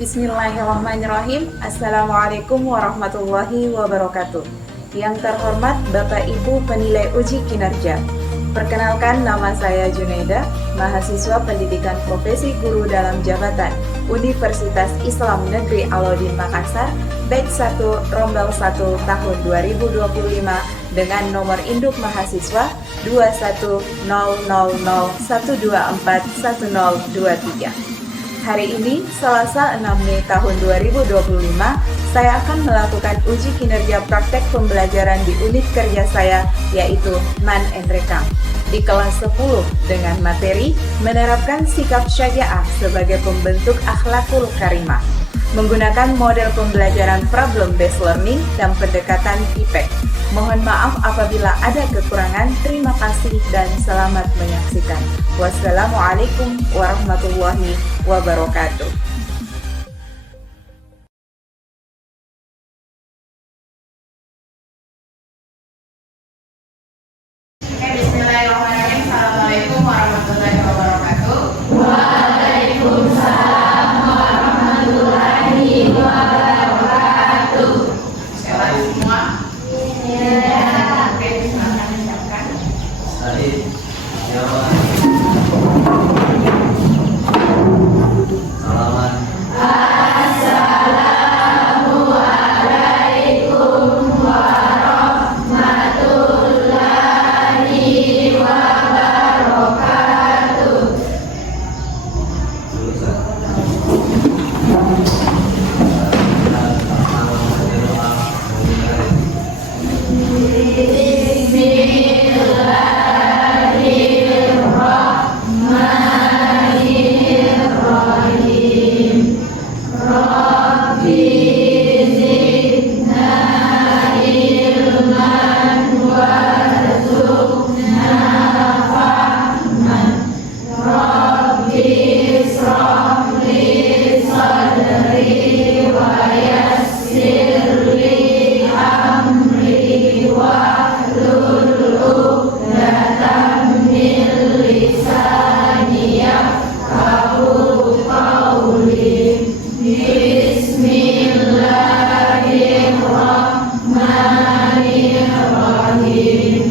Bismillahirrahmanirrahim. Assalamualaikum warahmatullahi wabarakatuh. Yang terhormat Bapak Ibu penilai uji kinerja. Perkenalkan, nama saya Junaida, mahasiswa pendidikan profesi guru dalam jabatan Universitas Islam Negeri Alauddin Makassar, batch 1 rombel 1 tahun 2025 dengan nomor induk mahasiswa 210001241023. Hari ini, Selasa 6 Mei tahun 2025, saya akan melakukan uji kinerja praktek pembelajaran di unit kerja saya, yaitu MAN and Rekam, di kelas 10 dengan materi menerapkan sikap syaja'ah sebagai pembentuk akhlakul karimah, menggunakan model pembelajaran problem based learning dan pendekatan IPEK. Mohon maaf apabila ada kekurangan. Terima kasih dan selamat menyaksikan. Wassalamualaikum warahmatullahi wabarakatuh. Bismillahirrahmanirrahim. Assalamualaikum warahmatullahi wabarakatuh. Waalaikumsalam warahmatullahi wabarakatuh. Selamat semua. Ya. Oke, silakan ucapkan. Tadi jawaban salaman. Assalamualaikum warahmatullahi wabarakatuh. Bismillahirrahmanirrahim. Rabbi zidna ilman warzuqna fahman. Rabbi israh li sadri wa yassir li amri wahlul 'uqdatam min lisani yafqahu qawli. Bismillahirrahmanirrahim.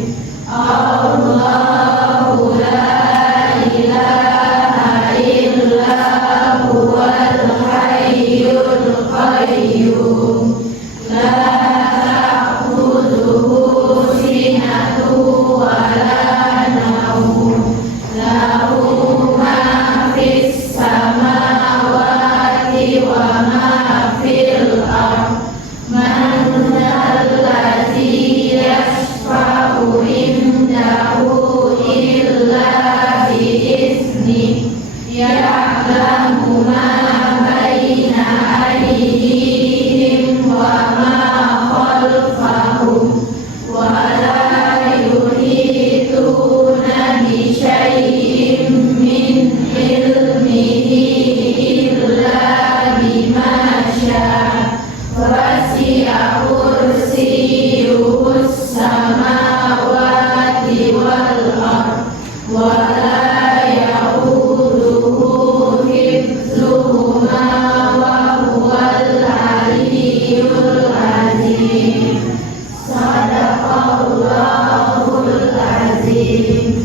Allahu la ilaha illa huwal hayyul qayyum. La ta'khudhuhu sinatun wa la nawm. Lahu ma fis samawati wa ma fil ardh. Man alladzi yashfa'u indahu illa bi'idznihi. Ya'lamu ma baina aydihim wa ma khalfahum. Wa la yuhituna bi syai'in min ilmihi illa bima syaa. Wasi'a kursiyyuhus samawati wal ardh wa la ya'uduhu hifdzuhuma wa huwal 'aliyyul 'azim. Shadaqallahul 'azim.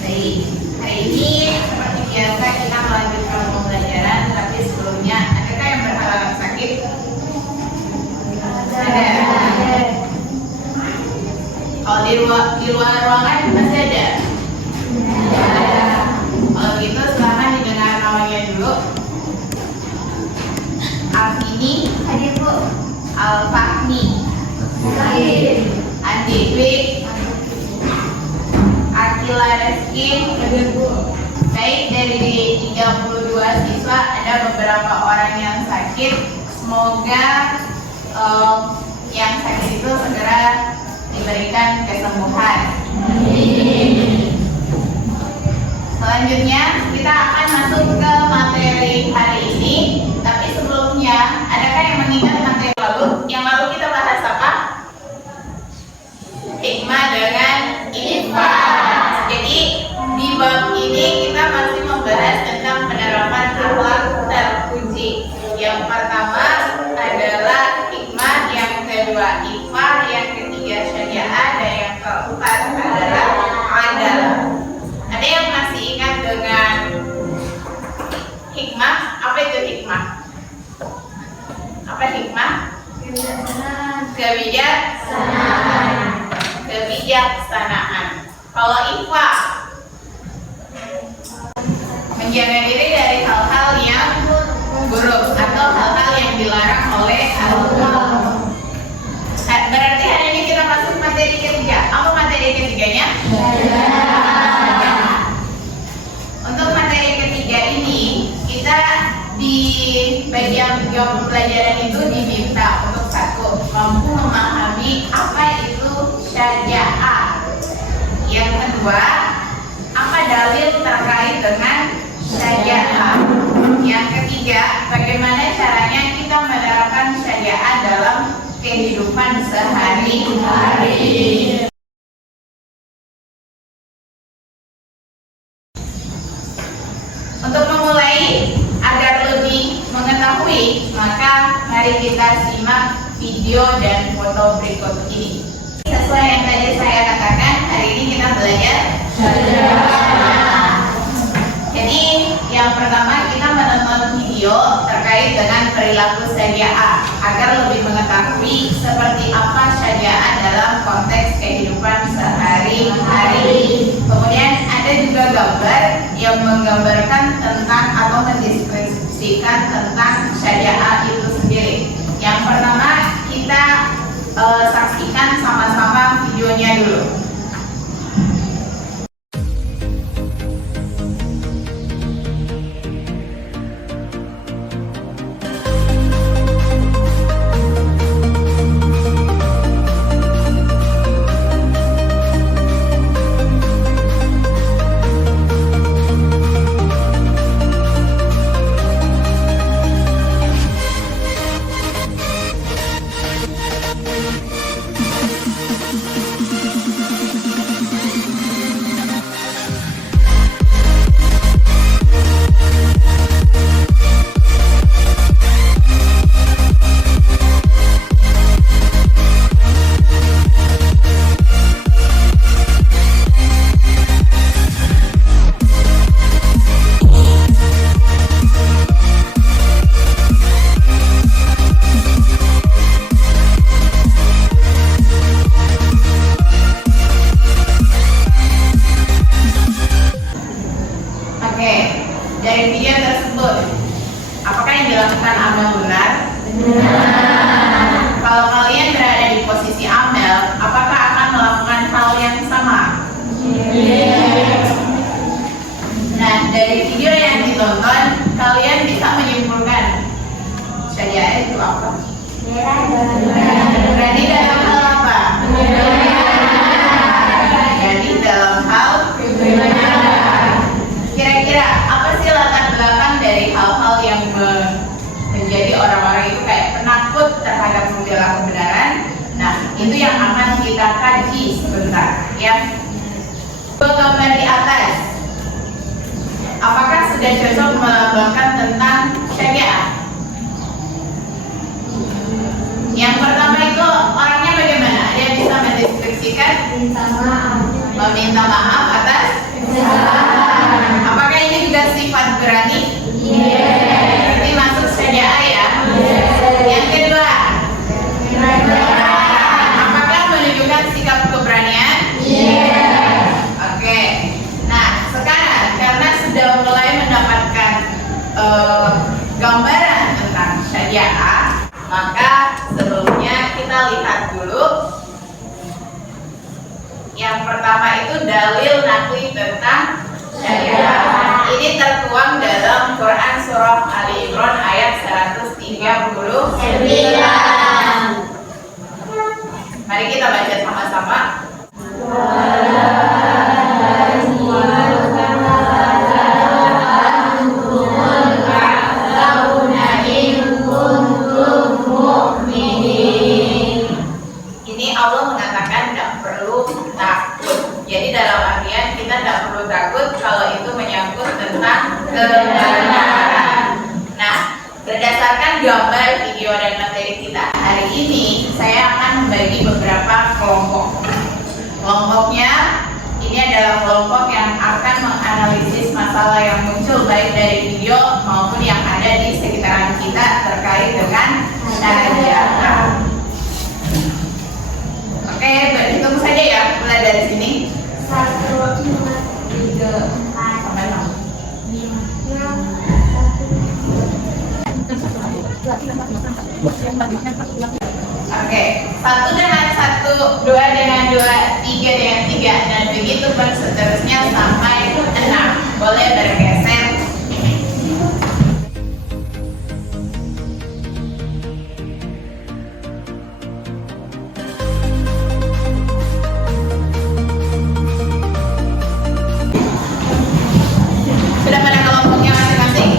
Baik, hari ini seperti biasa kita melanjutkan pembelajaran, tapi sebelumnya adakah yang berhalangan sakit? Ada. Kalau di luar ruangan masih ada? Kalau gitu silahkan didengar namanya dulu. Alfini, Hadir Bu. Alfahmi, Hadir. Andi Dwi, Akila Reskin. Baik, dari 32 siswa ada beberapa orang yang sakit. Semoga yang sakit itu segera diberikan kesembuhan. Selanjutnya kita akan masuk ke materi hari ini. Tapi sebelumnya, adakah yang mengingat materi lalu? Yang lalu kita bahas apa? Hikmah dengan infak. Jadi di bab ini kita masih membahas tentang penerapan akhlak hikmah. Apa itu hikmah? Apa hikmah? Kebijaksanaan. Kalau ikhfa, menjaga diri dari hal-hal yang buruk atau hal-hal yang dilarang oleh Allah. Berarti hari ini kita masuk materi ketiga. Apa materi ketiganya? Untuk materi ketiga ini, kita di bagian jawab pelajaran itu diminta untuk satu, mampu memahami apa itu syariah. Yang kedua, apa dalil terkait dengan syariah. Yang ketiga, bagaimana caranya kita menerapkan syariah dalam kehidupan sehari-hari. Untuk memulai agar lebih mengetahui, maka mari kita simak video dan foto berikut ini. Sesuai yang tadi saya katakan, hari ini kita belajar syariah. Jadi yang pertama kita menonton video terkait dengan perilaku syariah agar lebih mengetahui seperti apa syariah dalam konteks kehidupan sehari-hari. Kemudian ada juga gambar yang menggambarkan tentang atau mendeskripsikan tentang syariah itu sendiri. Yang pertama kita saksikan sama-sama videonya dulu. Dari video tersebut, apakah yang dilakukan Amel benar? Kalau kalian berada di posisi Amel, apakah akan melakukan hal yang sama? Nah, dari video yang ditonton, kalian bisa menyimpulkan syariah itu apa? Berani dalam hal apa? Berani dalam hal kebenaran. Kira-kira apa sih latar belakang dari hal-hal yang menjadi orang-orang itu kayak penakut terhadap membela kebenaran? Nah, itu yang akan kita kaji sebentar, ya. Gambar di atas, apakah sudah cocok melambangkan tentang syariah? Yang pertama itu orangnya bagaimana? Dia bisa mendeskripsikan meminta maaf atas kesalahan. Apakah ini juga sifat berani? Berarti masuk syariah ya. Yang kedua, apakah menunjukkan sikap keberanian? Oke. Nah, sekarang karena sudah mulai mendapatkan gambaran tentang syariah, maka sebelumnya kita lihat dulu. Yang pertama itu dalil nakli tentang syariah. Ini tertuang dalam Quran Surah Ali Imran ayat 139. Mari kita baca sama-sama. Ini Allah mengatakan tidak perlu takut. Jadi dalam artian kita tidak perlu takut kalau itu menyangkut tentang kebenaran. Nah, berdasarkan gambar, video, dan materi kita hari ini, saya akan membagi beberapa kelompok. Kelompoknya ini adalah kelompok yang akan menganalisis masalah yang muncul baik dari video maupun saja ya, mulai dari sini 1, 2, 3, 4, sampai 6. 5, 6, 1, Oke, 1 dengan 1, 2 dengan 2, 3 dengan 3, dan begitu pun seterusnya sampai 6. Boleh bergeser. Sudah pada kelompoknya masing-masing?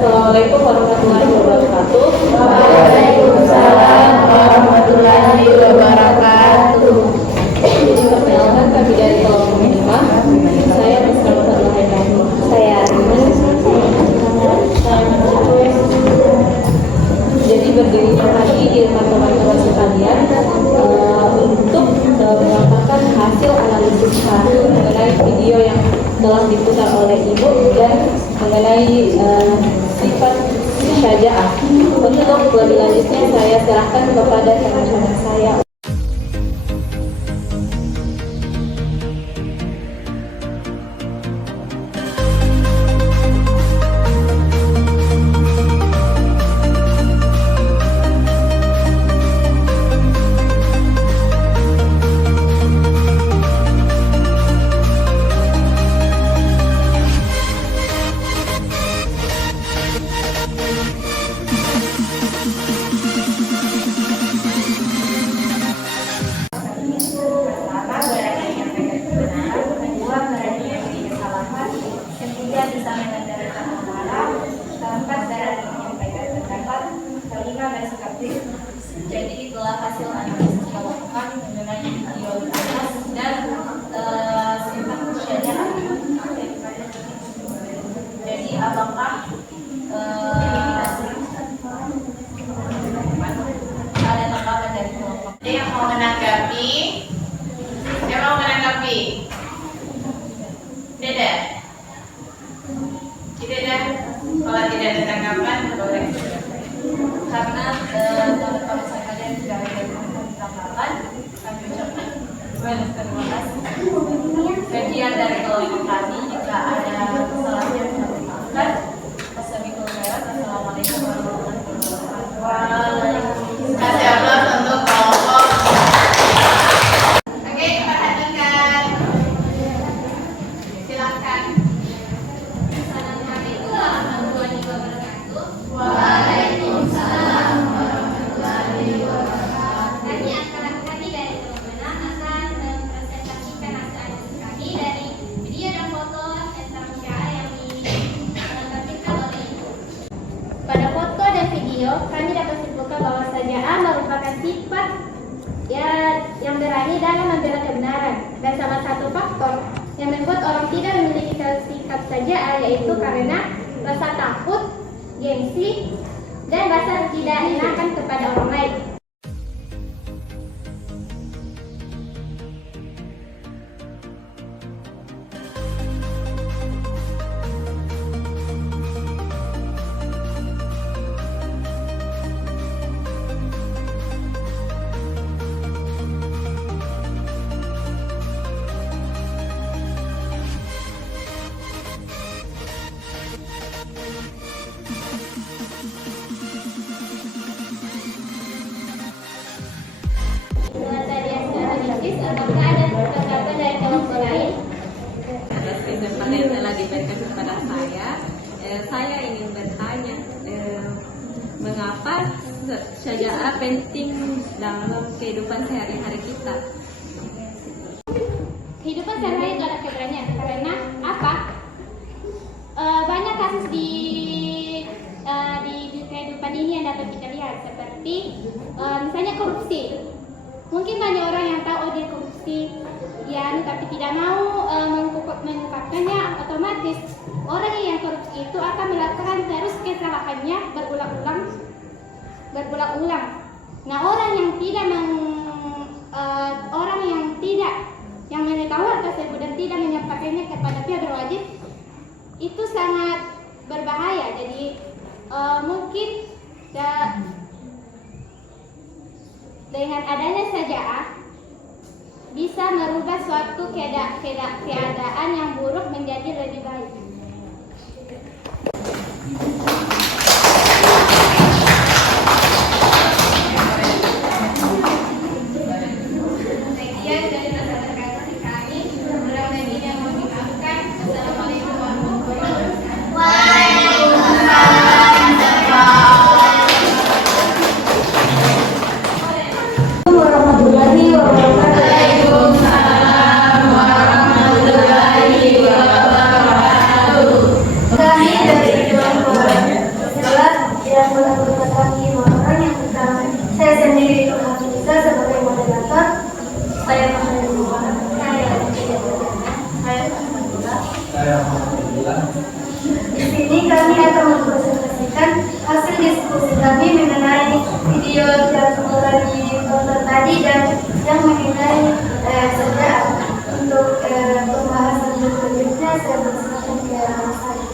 Assalamualaikum warahmatullahi wabarakatuh. Waalaikumsalam warahmatullahi wabarakatuh. Jadi perkenalkan kami dari kelompok 5. Saya bersama Fathul. Saya Ariman. Jadi berdirinya lagi di rumah teman-teman sekalian untuk melakukan hasil analisis kami mengenai video yang telah diputar oleh Ibu dan mengenai sifat syaja'ah. Untuk lebih lanjutnya saya serahkan kepada teman-teman saya. Bisa mendengarkan amanah, keempat berani menyampaikan pendapat, kelima bersikap kritis. Jadi itulah hasil analisis yang dilakukan mengenai video di atas dan sifat syaja'ah. Jadi apakah ada tanggapan dari kelompok? Ada yang mau menanggapi? Siapa mau menanggapi? Dede? Tidak ada. Kalau tidak ada tanggapan, boleh. Karena kalau misalnya tidak ada tanggapan, kami ucapkan terima kasih. Sekian dari kelompok kami. Jika ada kesalahan yang kami maafkan. Wassalamualaikum warahmatullahi wabarakatuh. Kasih aplaus untuk kelompok. Oke, perhatikan. Silakan. Waalaikumsalam warahmatullahi wabarakatuh. Kami dari Kelompok 6 akan mempresentasikan hasil analisis kami dari video dan foto tentang syiar yang ditampilkan oleh Ibu. Pada foto dan video, kami dapat simpulkan bahwa syaja'ah merupakan sifat yang berani dalam membela kebenaran, dan salah satu faktor yang membuat orang tidak memiliki sikap syaja'ah yaitu karena rasa takut, gengsi, dan rasa tidak enakan kepada orang lain. Dengan tadi hasil analisis, apakah ada tanggapan dari kelompok lain? Atas kesempatan yang telah diberikan kepada saya ingin bertanya, mengapa syaja'ah penting dalam kehidupan sehari-hari kita? Kehidupan sehari-hari itu ada keberanian. Karena apa? Banyak kasus di kehidupan ini yang dapat kita lihat, seperti misalnya korupsi. Mungkin banyak orang yang tahu dia korupsi, tapi tidak mau mengungkapkannya. Otomatis orang yang korupsi itu akan melakukan terus kesalahannya berulang-ulang. Nah, orang yang mengetahui hal tersebut dan tidak menyampaikannya kepada pihak berwajib itu sangat berbahaya. Jadi mungkin dengan adanya syaja'ah bisa merubah suatu keadaan yang buruk menjadi lebih baik. Sekian dari presentasi kami. Kurang lebihnya mohon dimaafkan. Assalamualaikum warahmatullahi wabarakatuh. Warahmatullahi wabarakatuh. Waalaikumsalam warahmatullahi wabarakatuh. Kami dari kelompok mengenai sejarah. Untuk pembahasan berikutnya saya persilakan ke Mas Ari.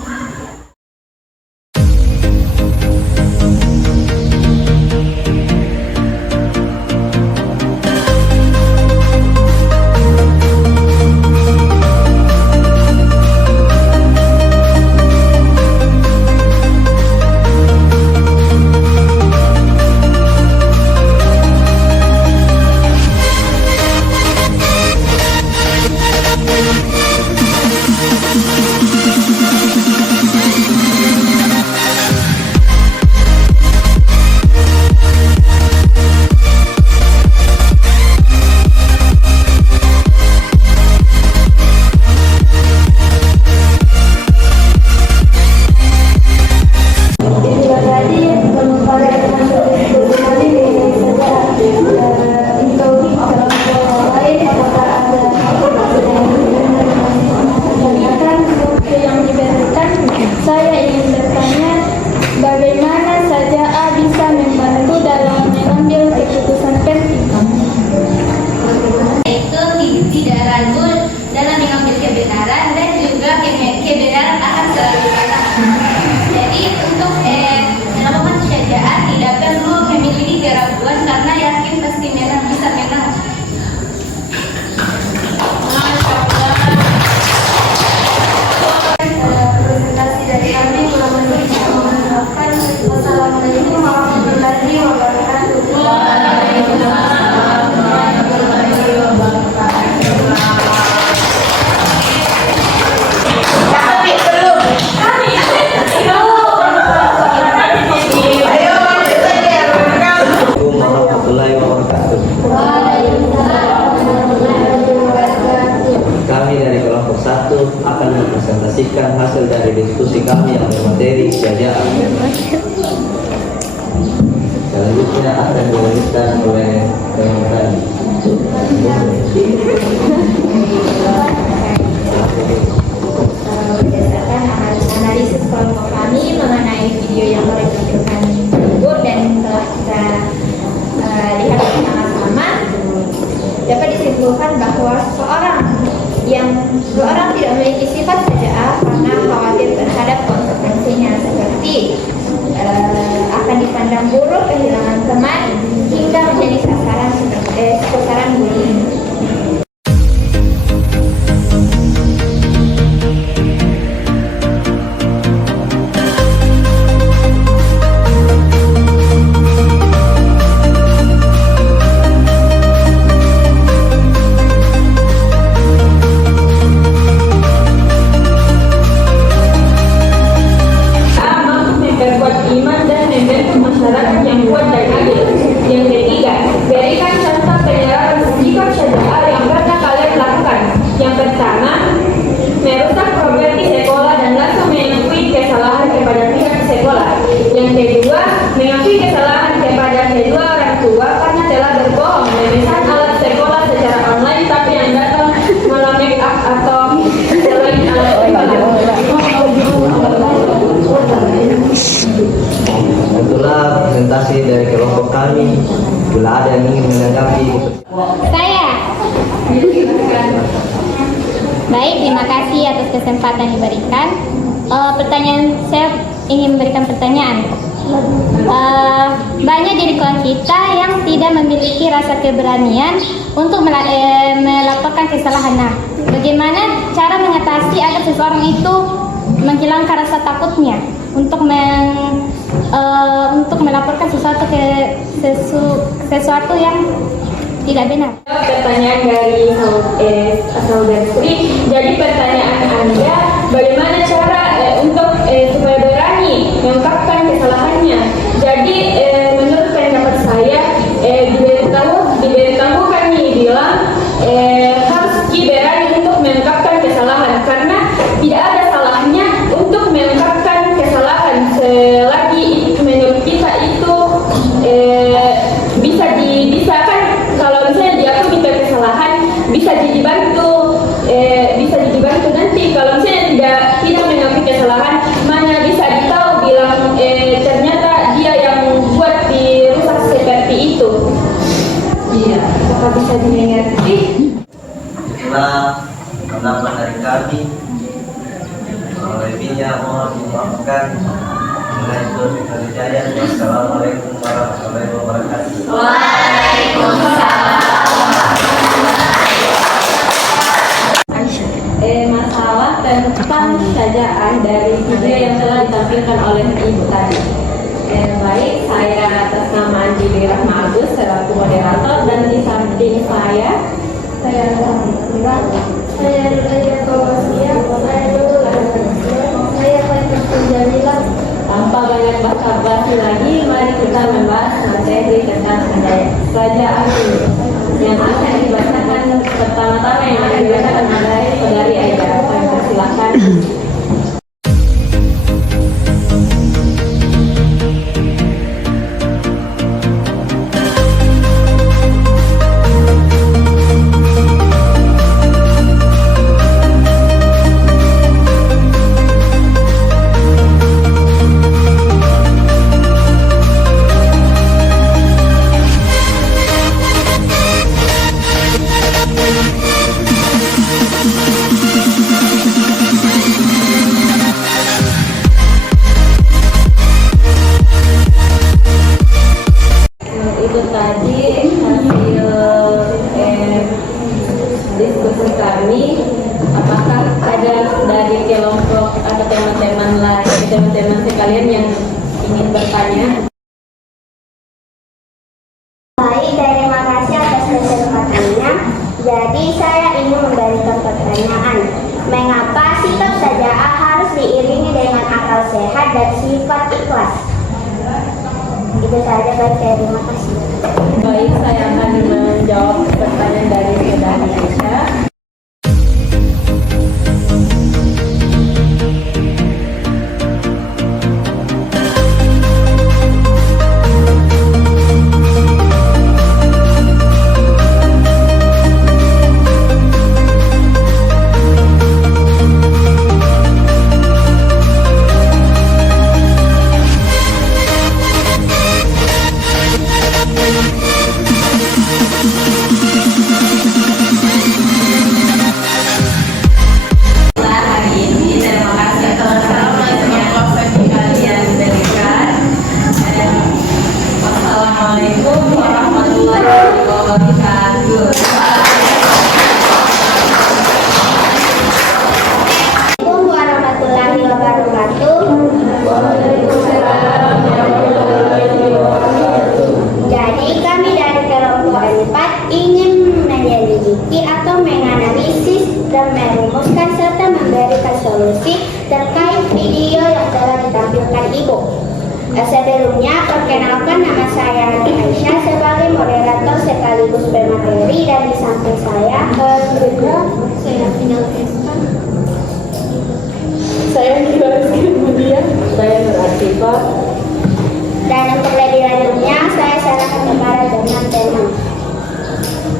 Saya ingin bertanya, bagaimana saja A bisa membantu dalam mengambil keputusan penting? Itu tidak ragu dalam mengambil kebenaran dan juga kebenaran akan selalu benar. Jadi untuk melakukan syaja'ah tidak perlu memiliki keraguan karena yakin pasti menang, bisa menang. Presentasi dari kami kurang lebih saya mohon maafkan. Wassalamualaikum warahmatullahi wabarakatuh. Assalamualaikum warahmatullahi wabarakatuh. Kami dari kelompok 1 akan mempresentasikan hasil dari diskusi kami yang bermateri syaja'ah. Selanjutnya akan dilanjutkan oleh teman tadi. Berdasarkan analisis kelompok kami mengenai video yang mereka tersebut dan telah kita lihat bersama-sama, dapat disimpulkan bahwa seorang tidak memiliki sifat syaja'ah karena khawatir terhadap konsekuensinya, seperti akan dipandang buruk, kehilangan teman, hingga menjadi sasaran bullying. Memperkuat iman dan membentuk masyarakat yang kuat dan adil. Yang ketiga, berikan contoh penyerahan sikap syaja'ah yang pernah kalian lakukan. Yang pertama, merusak properti sekolah dan langsung mengakui kesalahan kepada pihak sekolah. Yang kedua, mengakui kesalahan kepada kedua orang tua karena telah berbohong memesan alat sekolah secara online tapi yang datang malah make up atau selain alat sekolah. Itulah presentasi dari kelompok kami. Bila ada yang ingin menanggapi, Saya. Baik, terima kasih atas kesempatan diberikan. Saya ingin memberikan pertanyaan. Banyak dari kawan kita yang tidak memiliki rasa keberanian untuk melaporkan kesalahan. Nah, bagaimana cara mengatasi agar seseorang itu menghilangkan rasa takutnya untuk melaporkan sesuatu yang tidak benar? Pertanyaan dari saudara Sri. Jadi pertanyaan Anda, bagaimana cara untuk supaya berani mengungkapkan kesalahannya? Jadi menurut pendapat saya, diberitahu kami bilang harus berani untuk mengungkapkan kesalahan karena tidak ada salahnya untuk mengungkapkan kesalahan selagi menurut kita itu bisa kan, kalau misalnya diakui kita kesalahan bisa dibantu nanti. Kalau misalnya tidak mengakui kesalahan, mana bisa ditahu bilang ternyata dia yang buat dirusak seperti itu. Iya, apakah bisa mengerti. Itulah pendapat dari kami. Lebihnya mohon dimaafkan. Wassalamualaikum warahmatullahi wabarakatuh. Masalah tentang syaja'ah dari video yang telah ditampilkan oleh Ibu tadi. Baik, saya atas nama Anjili Rahma Agus selaku moderator, dan di samping saya Saya Rukaya Kawasia, saya Fatimah Jalilah. tanpa banyak basa-basi lagi, mari kita membahas materi tentang syaja'ah ini yang akan dibacakan pertama-tama yang akan dibacakan oleh saudari Aida. Kami persilakan. Itu tadi hasil diskusi kami. Apakah ada dari kelompok atau teman-teman sekalian yang ingin bertanya? Baik, terima kasih atas kesempatannya. Jadi saya ingin memberikan pertanyaan. Mengapa sikap syaja'ah harus diiringi dengan akal sehat dan sifat ikhlas? Itu saja, baik, terima kasih. Baik, saya akan menjawab pertanyaan dari saudari Aisyah. Assalamualaikum warahmatullahi wabarakatuh. Assalamualaikum warahmatullahi wabarakatuh. Jadi kami dari kelompok 4 ingin menyelidiki atau menganalisis dan merumuskan serta memberikan solusi terkait video yang telah ditampilkan Ibu. Sebelumnya, perkenalkan, nama saya Aisyah sebagai moderator sekaligus pemateri, dan di samping saya saya Final Espan. Saya kemudian saya Nur. Dan untuk lebih lanjutnya, saya serahkan kepada teman-teman.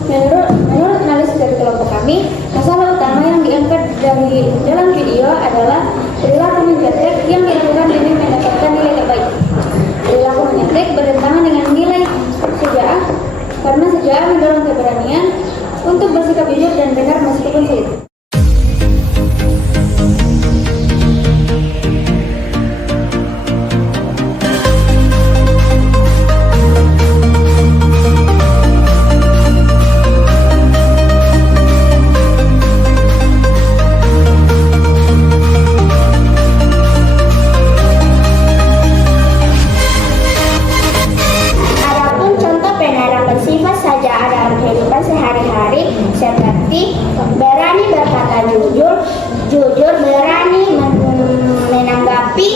Menurut analisis dari kelompok kami, masalah utama yang diangkat dari dalam video adalah perilaku menyetek yang dilakukan demi mendapatkan nilai terbaik. Perilaku menyetek bertentangan dengan nilai syaja'ah, karena syaja'ah mendorong keberanian untuk bersikap jujur dan benar meskipun sulit. Adapun contoh penerapan sifat syaja'ah dalam kehidupan sehari-hari seperti berani berkata jujur, berani menanggapi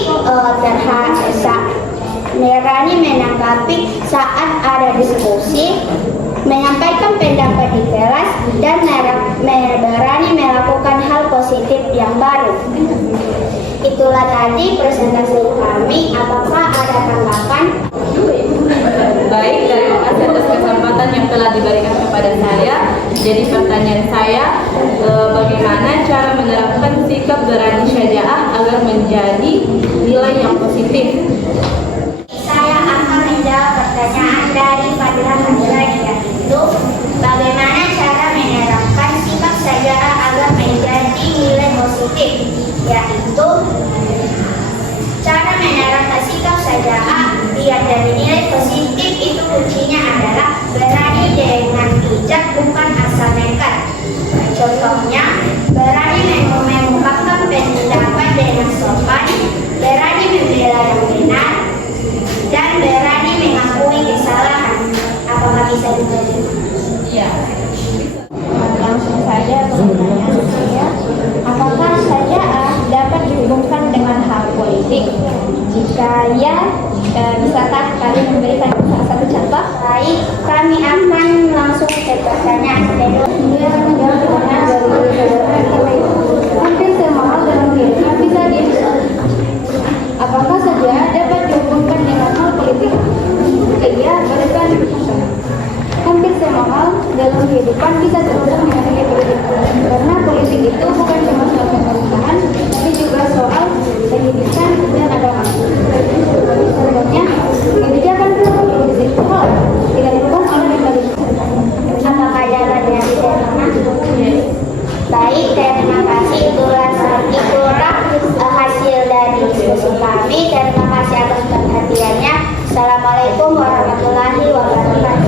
saat ada diskusi, menyampaikan pendapat di kelas, dan berani melakukan hal positif yang baru. Itulah tadi presentasi kami. Apakah ada tanggapan? Baik, terima kasih atas kesempatan yang telah diberikan kepada saya. Jadi pertanyaan saya, bagaimana cara menerapkan sikap berani syaja'ah agar menjadi nilai yang positif? Saya akan menjawab pertanyaan dari Fadila, yaitu bagaimana Jika ya, bisakah kalian memberikan salah satu contoh? Baik, kami akan langsung ke bertanya. Dia akan menjawab pertanyaan dari hampir semua hal dalam kehidupan bisa didiskusikan. Apakah saja dapat dihubungkan dengan hal politik? Iya, berikan hampir semua hal dalam kehidupan bisa terhubung dengan nilai politik. Karena politik itu bukan cuma soal pemerintahan, tapi juga soal pendidikan dan agama. Contohnya, kebijakan politik hal tidak dilakukan oleh pemerintah. Apakah jalan yang diterima? Baik, terima kasih. Itulah hasil dari diskusi kami. Terima kasih atas perhatiannya. Assalamualaikum warahmatullahi wabarakatuh.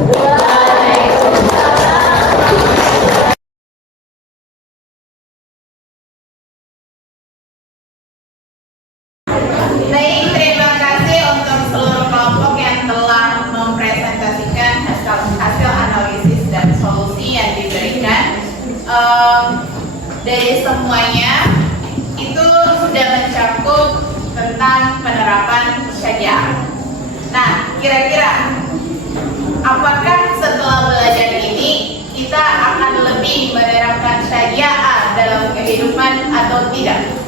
Baik, terima kasih untuk seluruh kelompok yang telah mempresentasikan hasil analisis dan solusi yang diberikan. Dari semuanya itu sudah mencakup tentang penerapan syariah. Nah, kira-kira apakah setelah belajar ini kita akan lebih menerapkan syariah dalam kehidupan atau tidak?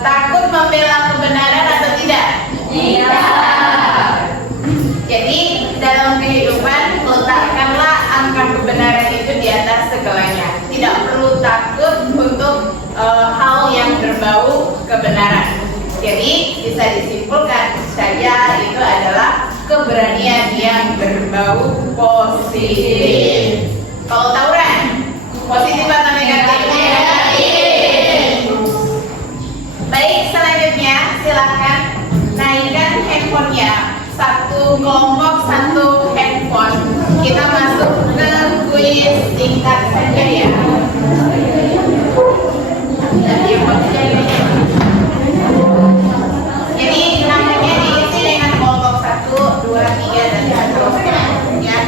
Takut membela kebenaran atau tidak? Tidak. Jadi dalam kehidupan letakkanlah angka kebenaran itu di atas segalanya. Tidak perlu takut untuk hal yang berbau kebenaran. Jadi bisa disimpulkan saja itu adalah keberanian yang berbau positif. Kalau tawuran, positif atau negatif? Baik, selanjutnya silakan naikkan handphonenya. Satu kelompok, satu handphone. Kita masuk ke kuis singkat saja ya. Jadi namanya diisi dengan kelompok 1, 2, 3 dan seterusnya ya.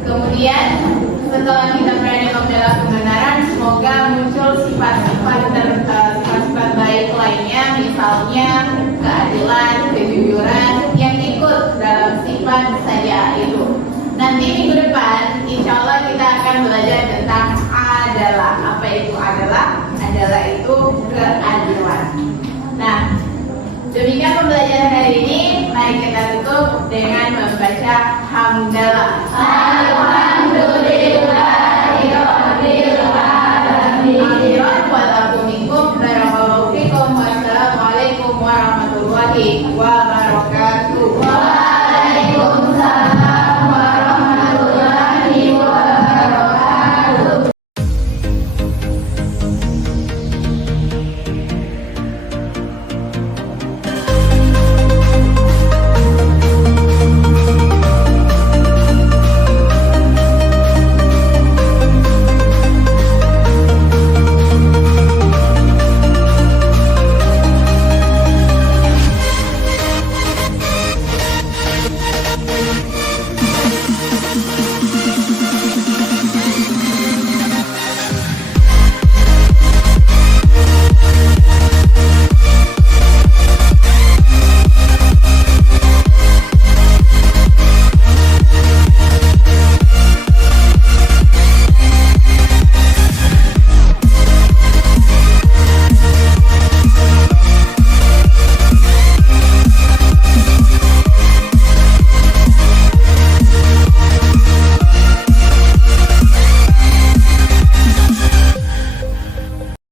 Kemudian setelah kita berani membela kebenaran, semoga muncul sifat-sifat baik lainnya, misalnya keadilan, kejujuran yang ikut dalam sifat saja itu. Nanti minggu depan, insya Allah kita akan belajar tentang adalah. Apa itu adalah? Adalah itu keadilan. Nah, demikian pembelajaran hari ini. Mari kita tutup dengan membaca hamdalah.